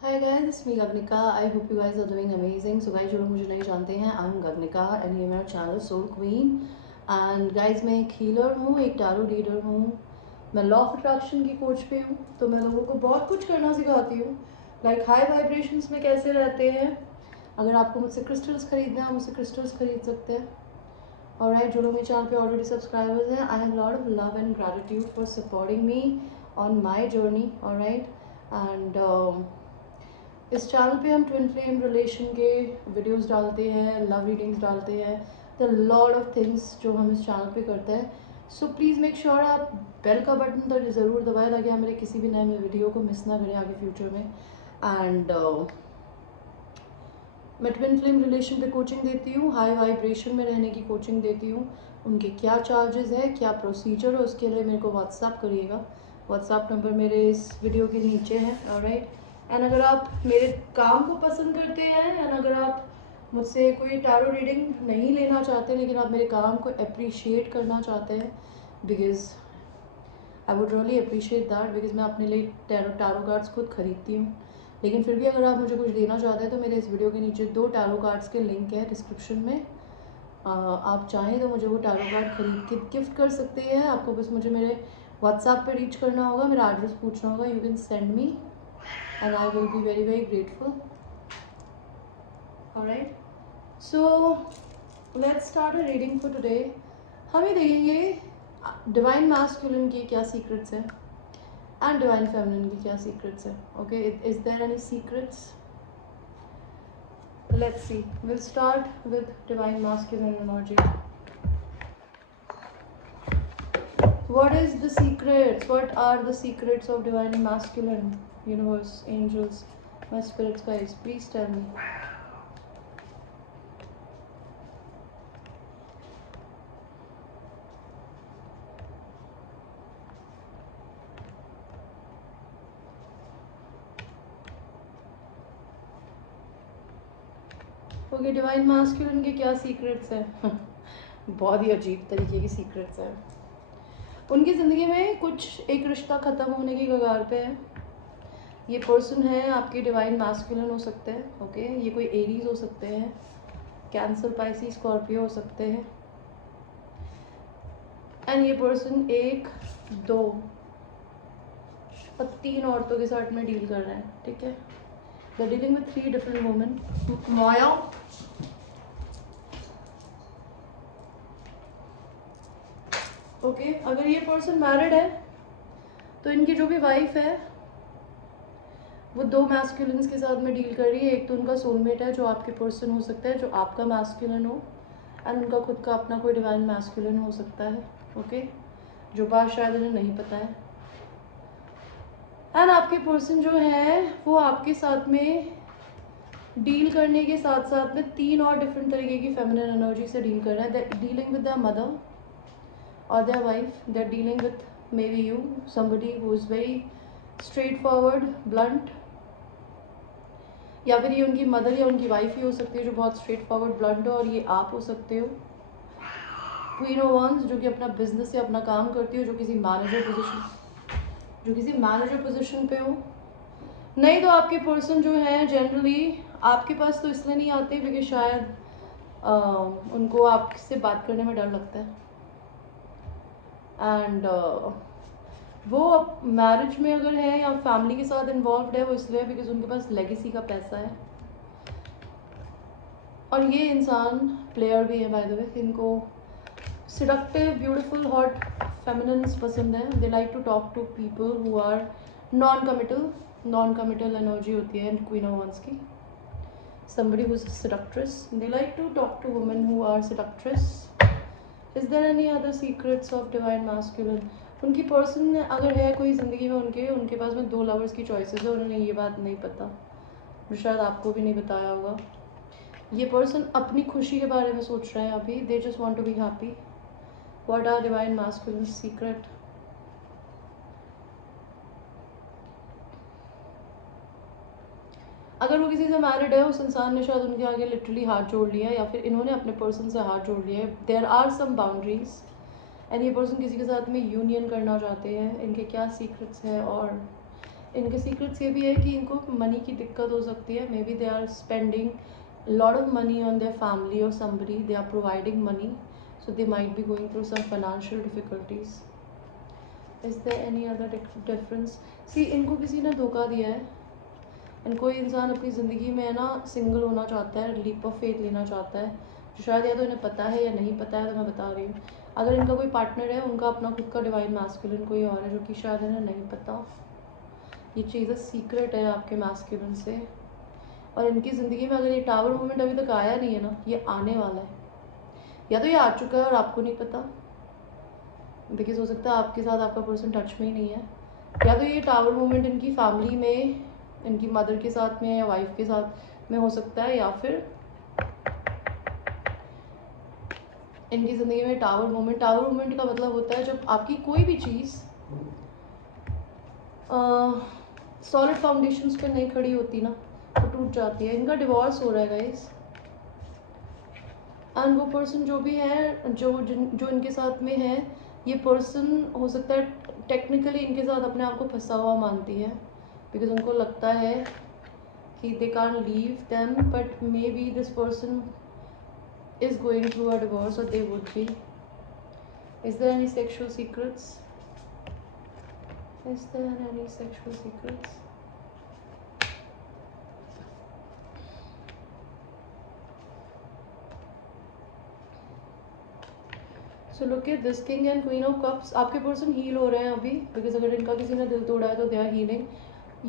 Hi guys, it's me Gagnika. I hope you guys are doing amazing. So guys, जो लोग मुझे नहीं जानते हैं, I'm Gagnika and ये मेरा channel Soul Queen. And guys, मैं एक हीलर हूँ, एक टैरो रीडर हूँ, मैं लॉ ऑफ अट्रैक्शन की कोच पे हूँ. तो मैं लोगों को बहुत कुछ करना सिखाती हूँ, लाइक हाई वाइब्रेशंस में कैसे रहते हैं. अगर आपको मुझसे क्रिस्टल्स खरीदना है, मुझसे क्रिस्टल्स खरीद सकते हैं. और राइट, जो लोग मेरे चैनल पे ऑलरेडी सब्सक्राइबर्स हैं, I have lot of love and gratitude for supporting me on my journey. और राइट, एंड इस चैनल पे हम ट्विन फ्लेम रिलेशन के वीडियोस डालते हैं, लव रीडिंग्स डालते हैं, द लॉट ऑफ थिंग्स जो हम इस चैनल पे करते हैं. सो प्लीज़ मेक श्योर आप बेल का बटन तो ज़रूर दबाएं ताकि आप मेरे किसी भी नए वीडियो को मिस ना करें आगे फ्यूचर में. एंड मैं ट्विन फ्लेम रिलेशन पे कोचिंग देती हूँ, हाई वाइब्रेशन में रहने की कोचिंग देती हूँ. उनके क्या चार्जेस है, क्या प्रोसीजर है, उसके लिए मेरे को व्हाट्सअप करिएगा. व्हाट्सअप नंबर मेरे इस वीडियो के नीचे है. ऑलराइट, एंड अगर आप मेरे काम को पसंद करते हैं, एंड अगर आप मुझसे कोई टैरो रीडिंग नहीं लेना चाहते लेकिन आप मेरे काम को अप्रिशिएट करना चाहते हैं, because I would really appreciate that, because मैं अपने लिए टैरो कार्ड्स खुद खरीदती हूँ. लेकिन फिर भी अगर आप मुझे कुछ देना चाहते हैं तो मेरे इस वीडियो के नीचे 2 टैरो कार्ड्स के लिंक है डिस्क्रिप्शन में. आप चाहें तो मुझे वो टैरो कार्ड खरीद के गिफ्ट कर सकते हैं. आपको बस मुझे मेरे व्हाट्सएप पे रीच करना होगा, मेरा एड्रेस पूछना होगा. You can send me and I will be very very grateful. Alright, so let's start a reading for today. हम ये देखेंगे डिवाइन मैस्कुलिन की क्या सीक्रेट्स हैं एंड डिवाइन फेमिनिन की क्या सीक्रेट्स हैं. Okay, is there any secrets? Let's see. Will start with divine masculine energy. What is the secrets? What are the secrets of divine masculine? Universe, angels, my spirits guys, please tell me. Okay, divine masculine के क्या secrets हैं? बहुत ही अजीब तरीके की secrets हैं. उनकी ज़िंदगी में कुछ एक रिश्ता ख़त्म होने की कगार पे है. ये पर्सन है आपके डिवाइन मास्कुलिन हो सकते हैं. ओके, ये कोई एरीज हो सकते हैं, कैंसर, पाइसी, स्कॉर्पियो हो सकते हैं. एंड ये पर्सन 1, 2 और 3 औरतों के साथ में डील कर रहे हैं. ठीक है, they dealing with 3 different women. Maya, okay, अगर ये पर्सन मैरिड है तो इनकी जो भी वाइफ है वो 2 मैस्कुलिन्स के साथ में डील कर रही है. एक तो उनका सोलमेट है जो आपके पर्सन हो सकता है, जो आपका मैस्कुलिन हो, एंड उनका खुद का अपना कोई डिवाइन मैस्कुलिन हो सकता है. ओके, जो बात शायद उन्हें नहीं पता है. एंड आपके पर्सन जो है वो आपके साथ में डील करने के साथ साथ में 3 और डिफरेंट तरीके की फेमिनिन एनर्जी से डील कर रहे हैं. They dealing with their mother or their wife. They're dealing with maybe you, somebody who is very straightforward, blunt, या फिर ये उनकी मदर या उनकी वाइफ ही हो सकती है जो बहुत स्ट्रेट फॉरवर्ड, ब्लंट हो, और ये आप हो सकते हो. क्वीन ऑफ वंस, जो कि अपना बिजनेस या अपना काम करती हो, जो किसी मैनेजर पोजीशन पे हो. नहीं तो आपके पर्सन जो है जनरली आपके पास तो इसलिए नहीं आते क्योंकि शायद उनको आपसे बात करने में डर लगता है. एंड वो मैरिज में अगर है या फैमिली के साथ इन्वॉल्व है वो इसलिए बिकॉज उनके पास लेगेसी का पैसा है. और ये इंसान प्लेयर भी है बाय द वे. इनको सिडक्टिव, ब्यूटीफुल, हॉट फेमिनिन्स पसंद है. They like to talk to people who are non committal energy होती है क्वीन ऑफ वंस की. somebody who is a seductress. They like to talk to women who are seductress. Is there any other secrets of divine masculine? उनकी person अगर है कोई ज़िंदगी में उनके पास में 2 लवर्स की चॉइसेस है. उन्होंने ये बात नहीं पता, शायद आपको भी नहीं बताया होगा. ये पर्सन अपनी खुशी के बारे में सोच रहे हैं अभी. They just want to be happy. What are divine masculine secret? अगर वो किसी से मैरिड है, उस इंसान ने शायद उनके आगे लिटरली हाथ जोड़ लिया है या फिर इन्होंने अपने पर्सन से हाथ जोड़ लिया है. There are some boundaries and ये पर्सन किसी के साथ में यूनियन करना चाहते हैं. इनके क्या सीक्रेट्स हैं और इनके सीक्रेट्स ये भी है कि इनको मनी की दिक्कत हो सकती है. Maybe they are spending lot of money on their family or somebody. They are providing money, so they might be going through some financial difficulties. Is there any other difference? See, इनको किसी ने धोखा दिया है. कोई इंसान अपनी ज़िंदगी में है ना सिंगल होना चाहता है, लीप ऑफ फेथ लेना चाहता है, जो शायद या तो इन्हें पता है या नहीं पता है. तो मैं बता रही हूँ, अगर इनका कोई पार्टनर है, उनका अपना खुद का डिवाइन मैस्कुलिन कोई और है जो कि शायद इन्हें नहीं पता. ये चीज़ें सीक्रेट है आपके मैस्कुलिन से. और इनकी ज़िंदगी में अगर ये टावर मूवमेंट अभी तक आया नहीं है ना, ये आने वाला है. या तो ये आ चुका है और आपको नहीं पता, बिकॉज हो सकता है आपके साथ आपका पर्सन टच में ही नहीं है. या तो ये टावर मूवमेंट इनकी फैमिली में, इनकी मदर के साथ में या वाइफ के साथ में हो सकता है. या फिर इनकी ज़िंदगी में टावर मूवमेंट का मतलब होता है जब आपकी कोई भी चीज़ सॉलिड फाउंडेशंस पे नहीं खड़ी होती ना, तो टूट जाती है. इनका डिवोर्स हो रहा है गाइस. एंड वो पर्सन जो भी है, जो इनके साथ में है, ये पर्सन हो सकता है टेक्निकली इनके साथ अपने आप को फंसा हुआ मानती है, बिकॉज उनको लगता है कि they can't leave them, but maybe this person is going through a divorce और they would be. Is there any sexual secrets? Is there any sexual secrets? So look at this king and queen of cups. आपके person heal हो रहे हैं अभी, because अगर इनका किसी ने दिल तोड़ा है तो they are healing.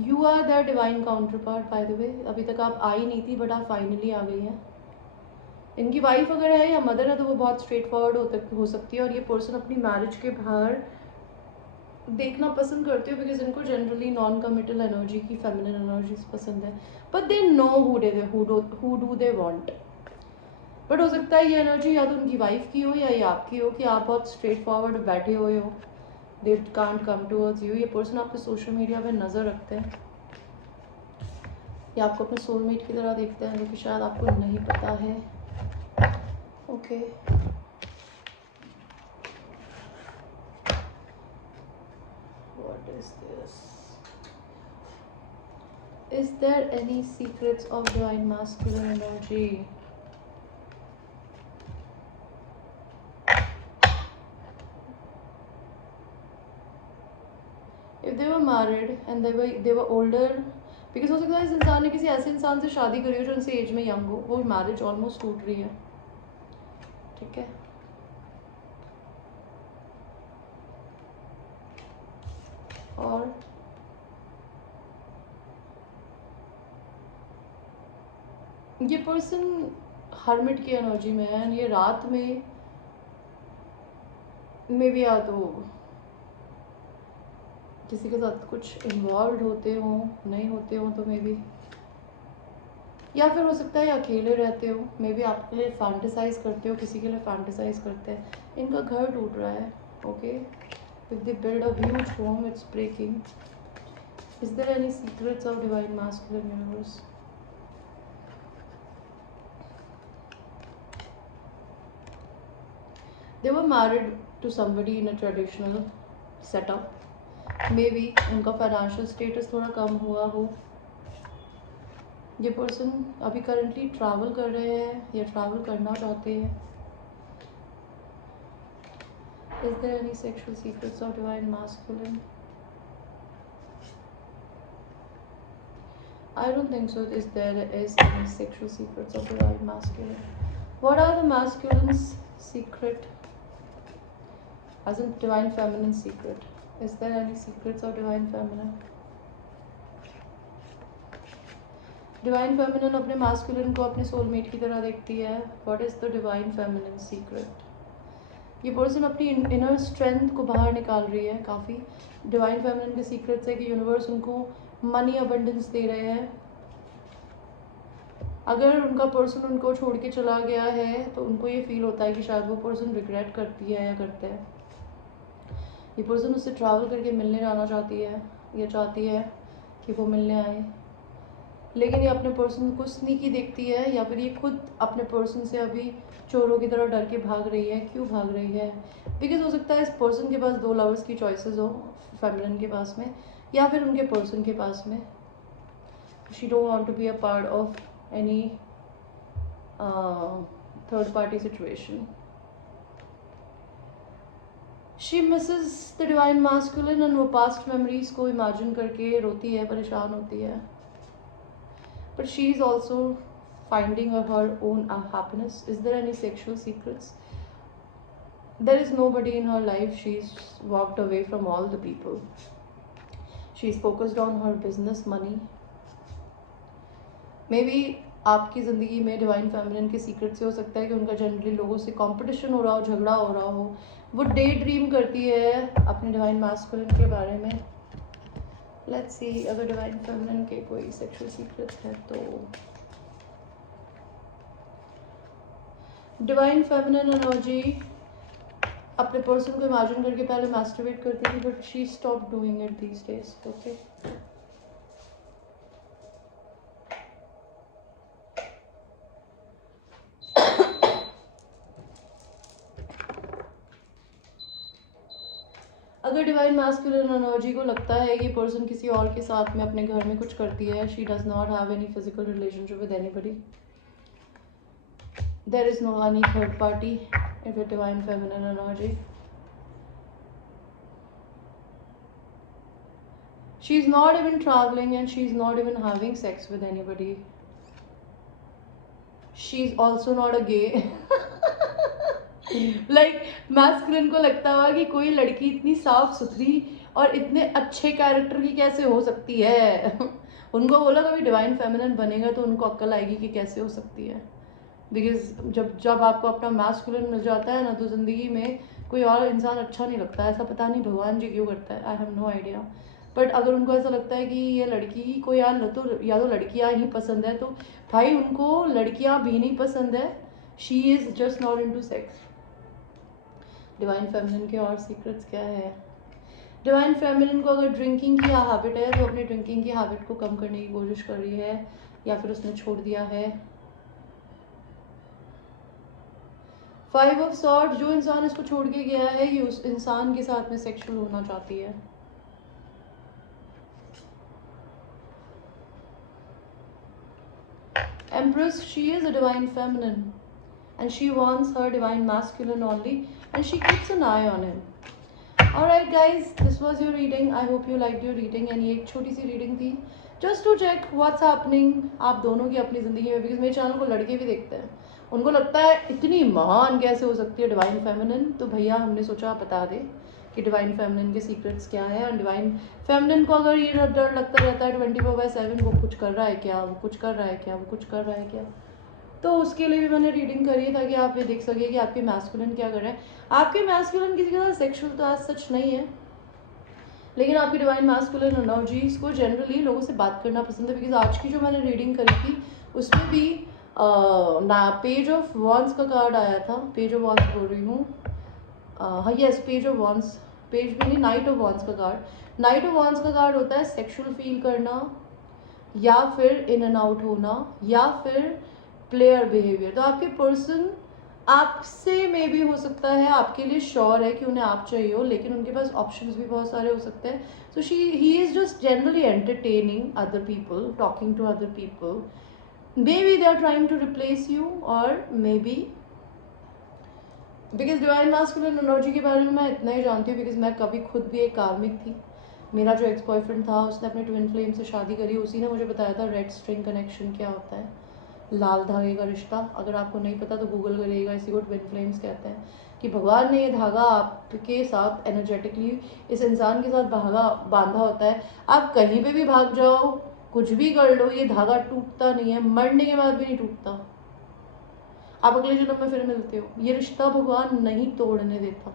You are that divine counterpart. By the way, अभी तक आप आई नहीं थी, बट आप फाइनली आ गई हैं. इनकी वाइफ अगर है या मदर है तो वो बहुत स्ट्रेट फॉरवर्ड हो सकती है. और ये पर्सन अपनी मैरिज के बाहर देखना पसंद करते हो, बिकॉज इनको जनरली नॉन कमिटल एनर्जी की फेमिनिन एनर्जीज पसंद है. But they know who do they want. But हो सकता है ये एनर्जी या तो उनकी वाइफ की हो या ये आपकी हो, कि आप बहुत स्ट्रेट फॉरवर्ड बैठे हुए हो. They can't come towards you. ये पर्सन आपके सोशल मीडिया पे नज़र रखते हैं या आपको अपने सोलमेट की तरह देखते हैं, जो कि शायद आपको नहीं पता है. Okay, what is this? Is there any secrets of divine masculine energy? If they were married and they were older, because हो सकता है इस इंसान ने किसी ऐसे इंसान से शादी करी हो जो उनसे एज में यंग हो, वो मैरिज ऑलमोस्ट टूट रही है. ठीक है, और ये पर्सन हर्मिट की एनर्जी में है. ये रात में भी या तो किसी के साथ कुछ इन्वॉल्व होते हो, नहीं होते हो तो मे बी, या फिर हो सकता है अकेले रहते हो. मे बी आपके लिए फैंटेसाइज करते हो, किसी के लिए फैंटेसाइज करते हैं. इनका घर टूट रहा है. Okay, if they build a huge home, it's breaking. Is there any secrets of divine masculine universe? They were married to somebody in a traditional setup. Maybe उनका फाइनेंशियल स्टेटस थोड़ा कम हुआ हो. ये पर्सन अभी करंटली ट्रैवल कर रहे हैं या ट्रैवल करना चाहते हैं. Is there any sexual secrets of divine masculine? I don't think so. Is there any sexual secrets of divine masculine? What are the masculine's secret? As in divine feminine secret. Is there any secrets of divine feminine? Divine feminine अपने masculine को अपने soulmate की तरह देखती है. What is the divine feminine secret? ये person अपनी inner strength को बाहर निकाल रही है काफ़ी. डिवाइन फेमिनिन के सीक्रेट्स है कि यूनिवर्स उनको मनी अबंडेंस दे रहे हैं. अगर उनका पर्सन उनको छोड़ के चला गया है तो उनको ये फील होता है कि शायद वो पर्सन रिग्रेट करती है या करते हैं. ये पर्सन उससे ट्रैवल करके मिलने जाना चाहती है या चाहती है कि वो मिलने आए, लेकिन ये अपने पर्सन को स्नीकी देखती है, या फिर ये खुद अपने पर्सन से अभी चोरों की तरह डर के भाग रही है. क्यों भाग रही है? बिकॉज हो सकता है इस पर्सन के पास 2 लवर्स की चॉइसेस हो फेमिनिन के पास में, या फिर उनके पर्सन के पास में she don't want to be a part of any third party situation. She misses the divine masculine and वो पास्ट मेमोरीज को इमेजिन करके रोती है, परेशान होती है. But she is also finding her own happiness. Is there any sexual secrets? There is nobody in her life. She's walked away from all the people. She's focused on her business, money. Maybe आपकी ज़िंदगी में divine feminine के secret से हो सकता है कि उनका जनरली लोगों से कंपटीशन हो रहा हो, झगड़ा हो रहा हो. वो डे ड्रीम करती है अपने डिवाइन मास्कुलिन के बारे में. लेट्स सी अगर डिवाइन फेमिनिन के कोई सेक्सुअल सीक्रेट है तो. डिवाइन फेमिनिन एनर्जी अपने पर्सन को इमेजिन करके पहले मैस्टरबेट करती थी, but she stop doing it these days. Okay, अगर डिवाइन मैस्कुलिन एनर्जी को लगता है कि पर्सन किसी और के साथ में अपने घर में कुछ करती है, she does not have any physical relationship with anybody. There is no any third party if a divine feminine energy. She's not even traveling and she's not even having sex with anybody. She's also not a gay. Like masculine को लगता हुआ कि कोई लड़की इतनी साफ सुथरी और इतने अच्छे कैरेक्टर की कैसे हो सकती है. उनको बोला कभी डिवाइन फेमिनिन बनेगा तो उनको अक्ल आएगी कि कैसे हो सकती है. बिकॉज जब आपको अपना मैस्कुलिन मिल जाता है ना, तो ज़िंदगी में कोई और इंसान अच्छा नहीं लगता. ऐसा पता नहीं भगवान जी क्यों करता है, I have no idea. But अगर उनको ऐसा लगता है कि ये लड़की को या तो लड़कियाँ ही पसंद है, तो भाई उनको लड़कियाँ भी नहीं पसंद है. She is just not into sex. Divine feminine के और सीक्रेट्स क्या है? डिवाइन फेमिनिन को अगर ड्रिंकिंग की हैबिट है तो अपनी ड्रिंकिंग की हैबिट को कम करने की कोशिश कर रही है, या फिर उसने छोड़ दिया है. 5 ऑफ सॉर्ड, जो इंसान इसको छोड़ के गया है ये उस इंसान के साथ में सेक्सुअल होना चाहती है. Empress, she is a divine feminine and she wants her divine masculine only and she keeps an eye on him. Alright guys, this was your reading. I hope you liked your reading. and ये एक छोटी सी reading थी just to check what's happening आप दोनों की अपनी ज़िंदगी में. बिकॉज मेरे चैनल को लड़के भी देखते हैं, उनको लगता है इतनी महान कैसे हो सकती है डिवाइन फेमिनिन. तो भैया हमने सोचा बता दें कि डिवाइन फेमिनिन के सीक्रेट्स क्या है. और डिवाइन फेमिनिन को अगर ये डर लगता रहता है 24/7 वो कुछ कर रहा है क्या, वो कुछ कर रहा है क्या, वो कुछ कर रहा है क्या, तो उसके लिए भी मैंने रीडिंग करी है ताकि आप ये देख सके कि आपके मैस्कुलिन क्या कर रहे हैं. आपके मैस्कुलिन किसी के साथ सेक्सुअल तो आज सच नहीं है, लेकिन आपकी डिवाइन मैस्कुलिन एनर्जीज को जनरली लोगों से बात करना पसंद है. बिकॉज आज की जो मैंने रीडिंग करी थी उसमें भी पेज ऑफ वॉन्स का कार्ड आया था. पेज ऑफ वॉन्स बोल रही हूँ, हाँ yes page of wands, page भी नहीं, नाइट ऑफ वॉन्स का कार्ड. नाइट ऑफ वॉन्स का कार्ड होता है सेक्सुअल फील करना, या फिर इन एंड आउट होना, या फिर प्लेयर बिहेवियर. तो आपके पर्सन आपसे में भी हो सकता है आपके लिए श्योर है कि उन्हें आप चाहिए हो, लेकिन उनके पास ऑप्शंस भी बहुत सारे हो सकते हैं. So he is just generally entertaining other people, talking to other people. Maybe they are trying to replace you, और maybe because divine masculine energy के बारे में मैं इतना ही जानती हूँ बिकॉज मैं कभी खुद भी एक कार्मिक थी. मेरा जो एक्स बॉयफ्रेंड था उसने अपने ट्विन फ्लेम से शादी करी, उसी ने मुझे बताया था रेड स्ट्रिंग कनेक्शन क्या होता है, लाल धागे का रिश्ता. अगर आपको नहीं पता तो गूगल करिएगा, इसी को ट्विन फ्लेम्स कहते हैं. कि भगवान ने ये धागा आपके साथ एनर्जेटिकली इस इंसान के साथ धागा बांधा होता है. आप कहीं पे भी भाग जाओ, कुछ भी कर लो, ये धागा टूटता नहीं है, मरने के बाद भी नहीं टूटता. आप अगले जन्म में फिर मिलते हो. ये रिश्ता भगवान नहीं तोड़ने देता,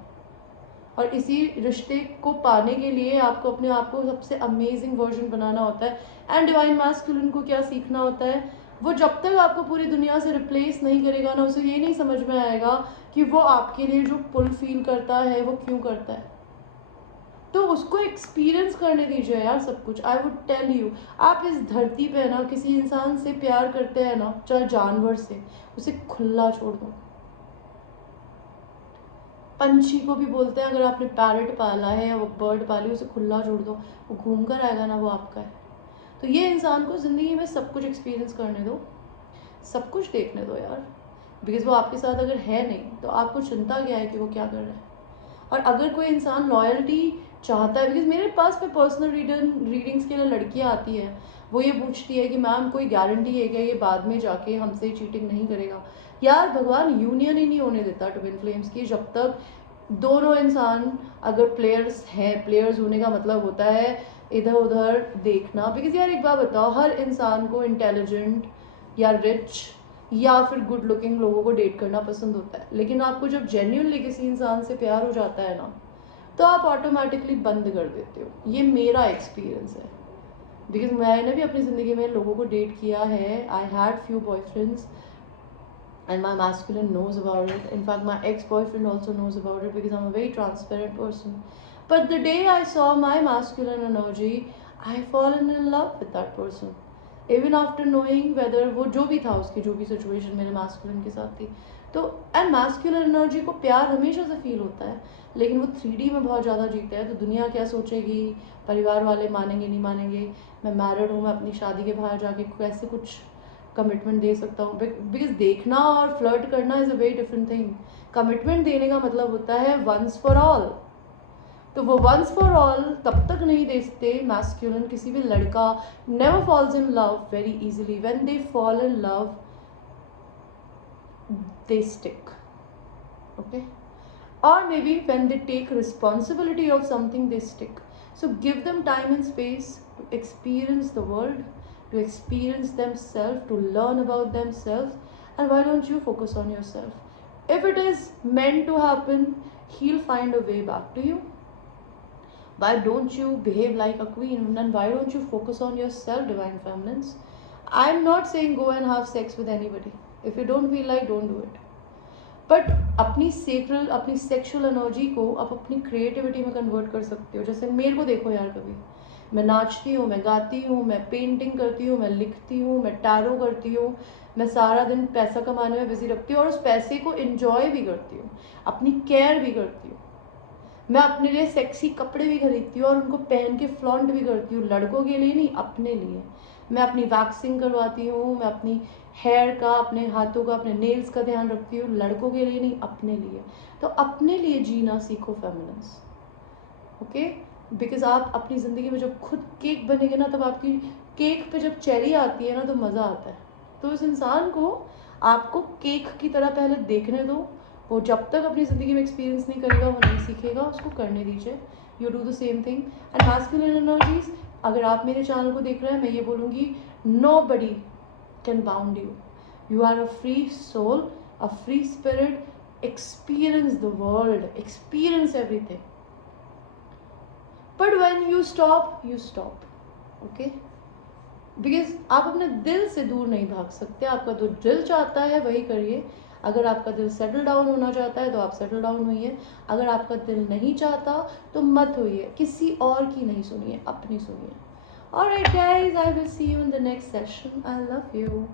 और इसी रिश्ते को पाने के लिए आपको अपने आप को सबसे अमेजिंग वर्जन बनाना होता है. एंड डिवाइन मैस्कुलिन को क्या सीखना होता है, वो जब तक आपको पूरी दुनिया से रिप्लेस नहीं करेगा ना, उसे ये नहीं समझ में आएगा कि वो आपके लिए जो पुल फील करता है वो क्यों करता है. तो उसको एक्सपीरियंस करने दीजिए यार सब कुछ. आई वुड टेल यू, आप इस धरती पे ना किसी इंसान से प्यार करते हैं ना, चाहे जानवर से, उसे खुला छोड़ दो. पंछी को भी बोलते हैं, अगर आपने पैरट पाला है या वो बर्ड पाली, उसे खुला छोड़ दो, वो घूम कर आएगा ना, वो आपका है। तो ये इंसान को ज़िंदगी में सब कुछ एक्सपीरियंस करने दो, सब कुछ देखने दो यार, बिकॉज वो आपके साथ अगर है नहीं तो आपको चिंता क्या है कि वो क्या कर रहा है। और अगर कोई इंसान लॉयल्टी चाहता है, बिकॉज मेरे पास पे पर्सनल रीडिंग्स के लिए लड़कियाँ आती हैं, वो ये पूछती है कि मैम कोई गारंटी है क्या ये बाद में जाके हमसे चीटिंग नहीं करेगा। यार भगवान यूनियन ही नहीं होने देता ट्विन फ्लेम्स की, जब तक दोनों इंसान अगर प्लेयर्स हैं। प्लेयर्स होने का मतलब होता है इधर उधर देखना, बिकॉज यार एक बात बताओ, हर इंसान को इंटेलिजेंट या रिच या फिर गुड लुकिंग लोगों को डेट करना पसंद होता है, लेकिन आपको जब जेन्युइनली किसी इंसान से प्यार हो जाता है ना, तो आप ऑटोमेटिकली बंद कर देते हो। ये मेरा एक्सपीरियंस है, बिकॉज मैंने भी अपनी ज़िंदगी में लोगों को डेट किया है। I had few boyfriends and my masculine knows about it. In fact, my ex-boyfriend also knows about it because I'm a very transparent person. But the day I saw my masculine energy, I fallen in love with that person. Even after knowing whether वो जो भी था, उसकी जो भी situation मेरे masculine के साथ थी, तो एंड masculine energy को प्यार हमेशा से फील होता है, लेकिन वो 3D में बहुत ज़्यादा जीते हैं। तो दुनिया क्या सोचेगी, परिवार वाले मानेंगे नहीं मानेंगे, मैं मैरिड हूँ, मैं अपनी शादी के बाहर जाके कैसे कुछ कमिटमेंट दे सकता हूँ, बिकॉज देखना और फ्लर्ट करना is a very different thing. Commitment देने का मतलब होता है वंस फॉर ऑल। तो वो वंस फॉर ऑल तब तक नहीं दे सकते मैस्कुलिन। किसी भी लड़का never falls in love very easily. When they fall in love they stick, okay, or maybe when they take responsibility of something they stick. So give them time and space to experience the world, to experience themselves, to learn about themselves. And why don't you focus on yourself? If it is meant to happen, he'll find a way back to you. Why don't you behave like a queen? And why don't you focus on yourself, divine feminines? I'm not saying go and have sex with anybody. If you don't feel like, don't do it. But अपनी sexual energy को आप अपनी creativity में convert कर सकते हो। जैसे मेरे को देखो यार, कभी मैं नाचती हूँ, मैं गाती हूँ, मैं पेंटिंग करती हूँ, मैं लिखती हूँ, मैं टैरो करती हूँ, मैं सारा दिन पैसा कमाने में बिजी रखती हूँ और उस पैसे को एंजॉय भी करती हूँ, अपनी केयर भी करती हूँ। मैं अपने लिए सेक्सी कपड़े भी खरीदती हूँ और उनको पहन के फ्लॉन्ट भी करती हूँ, लड़कों के लिए नहीं, अपने लिए। मैं अपनी वैक्सिंग करवाती हूँ, मैं अपनी हेयर का, अपने हाथों का, अपने नेल्स का ध्यान रखती हूँ, लड़कों के लिए नहीं, अपने लिए। तो अपने लिए जीना सीखो फेमिनिन्स, ओके। बिकॉज आप अपनी ज़िंदगी में जब खुद केक बनेंगे ना, तब आपकी केक पे जब चेरी आती है ना, तो मज़ा आता है। तो इस इंसान को आपको केक की तरह पहले देखने दो। वो जब तक अपनी ज़िंदगी में एक्सपीरियंस नहीं करेगा वो नहीं सीखेगा, उसको करने दीजिए। You do the same thing. And masculine energies, अगर आप मेरे चैनल को देख रहे हैं, मैं ये बोलूँगी, nobody can bound you. You are a free soul, a free spirit. Experience the world, experience everything. But when you stop, okay. Because आप अपने दिल से दूर नहीं भाग सकते। आपका जो दिल चाहता है वही करिए। अगर आपका दिल सेटल डाउन होना चाहता है तो आप सेटल डाउन होइए। अगर आपका दिल नहीं चाहता तो मत होइए, किसी और की नहीं सुनिए, अपनी सुनिए। Alright guys, I will see you in the next session. I love you.